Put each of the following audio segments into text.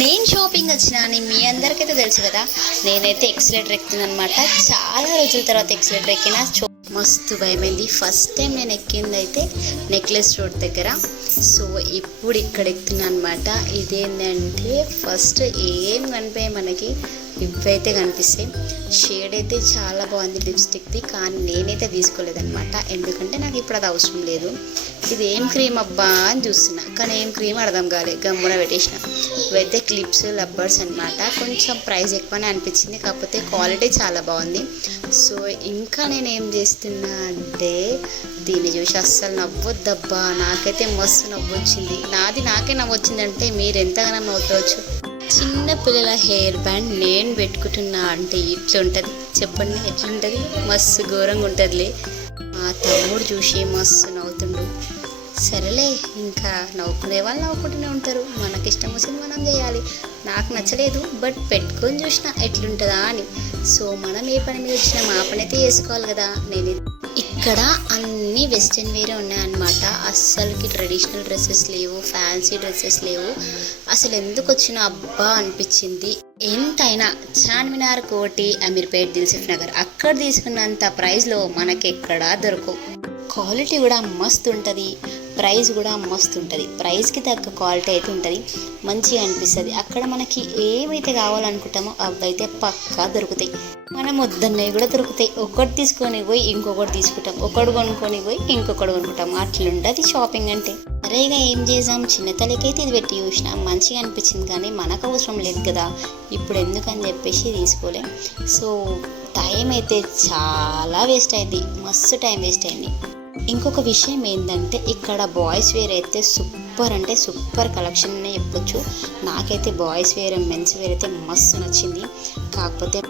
నేను షాపింగ్ వచ్చినా అని మీ అందరికైతే తెలుసు కదా. నేనైతే ఎక్సలెటర్ ఎక్కుతున్నాను అనమాట. చాలా రోజుల తర్వాత ఎక్సలెటర్ ఎక్కిన మస్తు భయమైంది. ఫస్ట్ టైం నేను ఎక్కింది అయితే నెక్లెస్ రోడ్ దగ్గర. సో ఇప్పుడు ఇక్కడ ఎక్కుతున్నాను అనమాట. ఇదేంటంటే ఫస్ట్ ఏం కనిపించాయి మనకి, ఇవైతే కనిపిస్తాయి. షేడ్ అయితే చాలా బాగుంది లిప్స్టిక్ది, కానీ నేనైతే తీసుకోలేదన్నమాట. ఎందుకంటే నాకు ఇప్పుడు అది అవసరం లేదు. ఇది ఏం క్రీమ్ అబ్బా అని చూస్తున్నా, కానీ ఏం క్రీమ్ అర్థం కాలేదు, గమ్మున పెట్టేసిన. ఇవైతే క్లిప్స్ రబ్బర్స్ అనమాట. కొంచెం ప్రైస్ ఎక్కువనే అనిపించింది, కాకపోతే క్వాలిటీ చాలా బాగుంది. సో ఇంకా నేను ఏం చేస్తున్నా అంటే దీన్ని చూసి అస్సలు నవ్వొద్దబ్బా, నాకైతే మస్తు నవ్వొచ్చింది. నాకే నవ్వొచ్చిందంటే మీరు ఎంతగానో నవ్వుకోవచ్చు. చిన్న పిల్లల హెయిర్ బ్యాండ్ నేను పెట్టుకుంటున్నా అంటే ఇట్లుంటుంది చెప్పండి, ఎట్లుంటుంది? మస్తు ఘోరంగా ఉంటుందిలే. మా తమ్ముడు చూసి మస్తు నవ్వుతుండు. సరేలే, ఇంకా నవ్వుకునే వాళ్ళు నవ్వుకుంటూనే ఉంటారు, మనకి ఇష్టం వచ్చింది మనం చేయాలి. నాకు నచ్చలేదు, బట్ పెట్టుకొని చూసిన ఎట్లుంటుందా అని. సో మనం ఏ పని మీద వచ్చినా మా పని అయితే చేసుకోవాలి కదా. నేను ఇక్కడ అన్నీ వెస్ట్రన్ వేరే ఉన్నాయన్నమాట. అస్సలకి ట్రెడిషనల్ డ్రెస్సెస్ లేవు, ఫ్యాన్సీ డ్రెస్సెస్ లేవు. అసలు ఎందుకు వచ్చినా అబ్బా అనిపించింది. ఎంతైనా చార్మినార్, కోటి, అమీర్పేట్, దిల్సుఖ్ నగర్ అక్కడ తీసుకున్నంత ప్రైస్లో మనకి ఎక్కడా దొరకవు. క్వాలిటీ కూడా మస్తు ఉంటుంది, ప్రైస్ కూడా మస్తు ఉంటుంది. ప్రైస్కి తగ్గ క్వాలిటీ అయితే ఉంటుంది, మంచిగా అనిపిస్తుంది. అక్కడ మనకి ఏమైతే కావాలనుకుంటామో అవి అయితే పక్కా దొరుకుతాయి. మనం వద్దన్నవి కూడా దొరుకుతాయి. ఒకటి తీసుకొని పోయి ఇంకొకటి తీసుకుంటాం, ఒకటి కొనుక్కొని పోయి ఇంకొకటి కొనుక్కుంటాం. అట్లుంటుంది షాపింగ్ అంటే. సరేగా ఏం చేసాం, చిన్న తల్లికైతే ఇది పెట్టి చూసిన, మంచిగా అనిపించింది, కానీ మనకు అవసరం లేదు కదా ఇప్పుడు ఎందుకని చెప్పేసి తీసుకోలేం. సో టైం అయితే చాలా వేస్ట్ అయింది, మస్తు టైం వేస్ట్ అయింది. ఇంకొక విషయం ఏంటంటే ఇక్కడ బాయ్స్ వేర్ అయితే సూపర్ అంటే సూపర్ కలెక్షన్ అనే చెప్పొచ్చు. నాకైతే బాయ్స్ వేర్, మెన్స్ వేర్ అయితే మస్తు నచ్చింది. కాకపోతే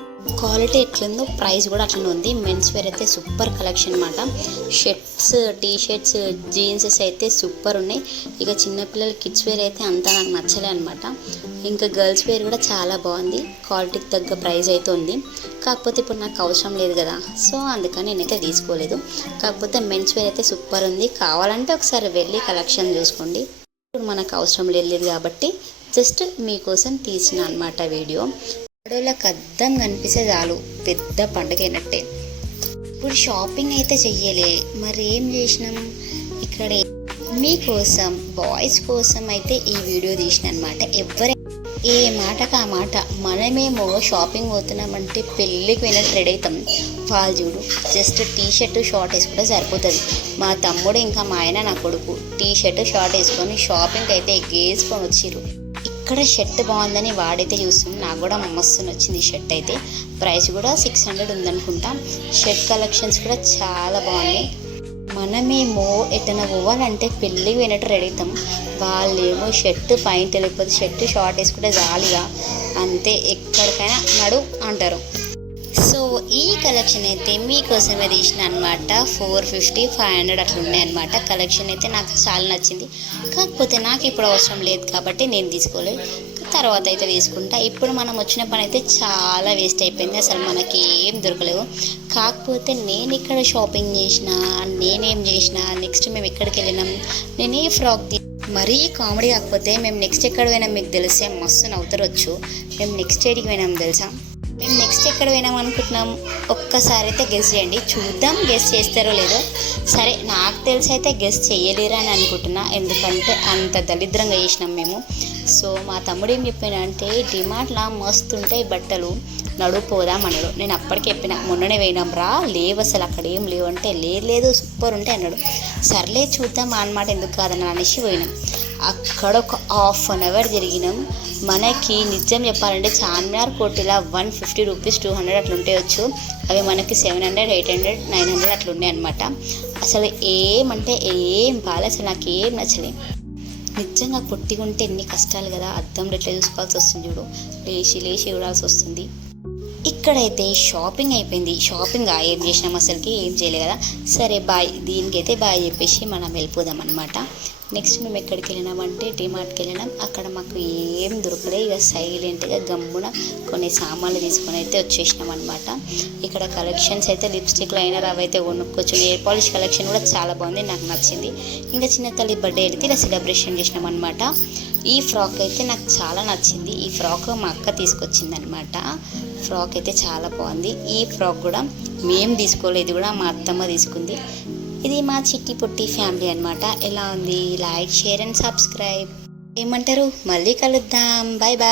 క్వాలిటీ ఎట్లుందో ప్రైస్ కూడా అట్లనే ఉంది. మెన్స్ వేర్ అయితే సూపర్ కలెక్షన్ అనమాట. షర్ట్స్, టీషర్ట్స్, జీన్సెస్ అయితే సూపర్ ఉన్నాయి. ఇక చిన్నపిల్లల కిడ్స్ వేర్ అయితే అంతా నాకు నచ్చలే అనమాట. ఇంకా గర్ల్స్ వేర్ కూడా చాలా బాగుంది, క్వాలిటీకి తగ్గ ప్రైస్ అయితే ఉంది. కాకపోతే ఇప్పుడు నాకు అవసరం లేదు కదా, సో అందుకని నేనైతే తీసుకోలేదు. కాకపోతే మెన్స్ వేర్ అయితే సూపర్ ఉంది. కావాలంటే ఒకసారి వెళ్ళి కలెక్షన్ చూసుకోండి. ఇప్పుడు మనకు అవసరం లేదు కాబట్టి జస్ట్ మీకోసం తీసిన అనమాట వీడియో. వీడియోలకు అద్దం కనిపిస్తే చాలు, పెద్ద పండుగ అయినట్టే. ఇప్పుడు షాపింగ్ అయితే చెయ్యలే, మరి ఏం చేసినాం ఇక్కడే మీకోసం, బాయ్స్ కోసం అయితే ఈ వీడియో తీసిన అనమాట. ఎవరైనా ఏ మాటకు ఆ మాట, మనమేమో షాపింగ్ పోతున్నామంటే పెళ్ళికి పోయినట్టు రెడీ అవుతాం. వాళ్ళు చూడు జస్ట్ టీ షర్ట్ షార్ట్ వేసుకుంటే సరిపోతుంది. మా తమ్ముడు ఇంకా మా ఆయన నా కొడుకు టీ షర్ట్ షార్ట్ వేసుకొని షాపింగ్కి అయితే ఎగ్గేసుకొని వచ్చిర్రు. ఇక్కడ షర్ట్ బాగుందని వాడైతే చూస్తుంది, నాకు కూడా మస్తు నచ్చింది ఈ షర్ట్ అయితే. ప్రైస్ కూడా 600 ఉందనుకుంటా. షర్ట్ కలెక్షన్స్ కూడా చాలా బాగున్నాయి. మనమేమో ఎటైనా పోవాలంటే పెళ్ళికి పోయినట్టు రెడీ అవుతాం, వాళ్ళేమో షర్ట్ పైన తెలియకపోతే షర్ట్ షార్ట్ వేసుకుంటే జాలిగా అంతే, ఎక్కడికైనా నడు అంటారు. సో ఈ కలెక్షన్ అయితే మీకోసమే తీసిన అనమాట. 450, 500 అట్లా ఉన్నాయి అనమాట. కలెక్షన్ అయితే నాకు చాలా నచ్చింది. కాకపోతే నాకు ఇప్పుడు అవసరం లేదు కాబట్టి నేను తీసుకోలేదు, తర్వాత అయితే తీసుకుంటా. ఇప్పుడు మనం వచ్చిన పని అయితే చాలా వేస్ట్ అయిపోయింది, అసలు మనకి ఏం దొరకలేవు. కాకపోతే నేను ఇక్కడ షాపింగ్ చేసిన, నేనేం చేసిన, నెక్స్ట్ మేము ఎక్కడికి వెళ్ళినాం, నేను ఈ ఫ్రాక్ మరీ కామెడీ. కాకపోతే మేము నెక్స్ట్ ఎక్కడ పోయినాం మీకు తెలిసే మస్తు నవ్వుతారొచ్చు. మేము నెక్స్ట్ ఏడికి పోయినాం తెలుసా? మేము నెక్స్ట్ ఎక్కడ పోయినాం అనుకుంటున్నాం, ఒక్కసారి అయితే గెస్ చేయండి, చూద్దాం గెస్ చేస్తారో లేదో. సరే నాకు తెలిసి అయితే గెస్ చేయలేరా అని అనుకుంటున్నా, ఎందుకంటే అంత దరిద్రంగా చేసినాం మేము. సో మా తమ్ముడు ఏం చెప్పినా అంటే డిమార్ట్లో మస్తు ఉంటాయి బట్టలు, నడుపోదాం అన్నాడు. నేను అప్పటికి చెప్పిన మొన్ననే పోయినాం రా, లేవు అసలు అక్కడ ఏం లేవు అంటే లేదు సూపర్ ఉంటాయి అన్నాడు. సర్లే చూద్దాం అన్నమాట, ఎందుకు కాదన్నా అనేసి పోయినాం. అక్కడ ఒక హాఫ్ అన్ అవర్ తిరిగినాం. మనకి నిజం చెప్పాలంటే చార్మినార్, కోటిలా 150 రూపీస్, 200 అట్లా ఉంటాయొచ్చు. అవి మనకి 700, 800, 900 అట్లా ఉన్నాయి అనమాట. అసలు ఏమంటే ఏం బాగా, అసలు నాకు ఏం నచ్చలేదు. నిజంగా పొట్టిగా ఉంటే ఎన్ని కష్టాలు కదా, అద్దంలో ఎట్లా చూసుకోవాల్సి వస్తుంది చూడు, లేచి చూడాల్సి వస్తుంది. ఇక్కడైతే షాపింగ్ అయిపోయింది. షాపింగ్ ఏం చేసినాం అసలుకి ఏం చేయలేదు కదా. సరే బాయ్, దీనికైతే బాయ్ చెప్పేసి మనం వెళ్ళిపోదాం అనమాట. నెక్స్ట్ మేము ఎక్కడికి వెళ్ళినామంటే డిమార్ట్కి వెళ్ళినాం. అక్కడ మాకు ఏం దొరకలే, ఇక సైలెంట్గా గమ్మున కొన్ని సామాన్లు తీసుకొని అయితే వచ్చేసినాం అనమాట. ఇక్కడ కలెక్షన్స్ అయితే లిప్స్టిక్, లైనర్ అవి అయితే కొనుక్కోవచ్చు. నెయిల్ పాలిష్ కలెక్షన్ కూడా చాలా బాగుంది, నాకు నచ్చింది. ఇంకా చిన్న తల్లి బర్త్డే అయితే ఇలా సెలబ్రేషన్ చేసినాం అనమాట. ఈ ఫ్రాక్ అయితే నాకు చాలా నచ్చింది. ఈ ఫ్రాక్ మా అక్క తీసుకొచ్చింది అనమాట. ఫ్రాక్ అయితే చాలా బాగుంది. ఈ ఫ్రాక్ కూడా మేము తీసుకోలేదు, ఇది కూడా మా అత్తమ్మ తీసుకుంది. ఇది మా చిట్టి పొట్టి ఫ్యామిలీ అనమాట. ఎలా ఉంది? లైక్, షేర్ అండ్ సబ్స్క్రైబ్ ఏమంటారు? మళ్ళీ కలుద్దాం. Bye bye.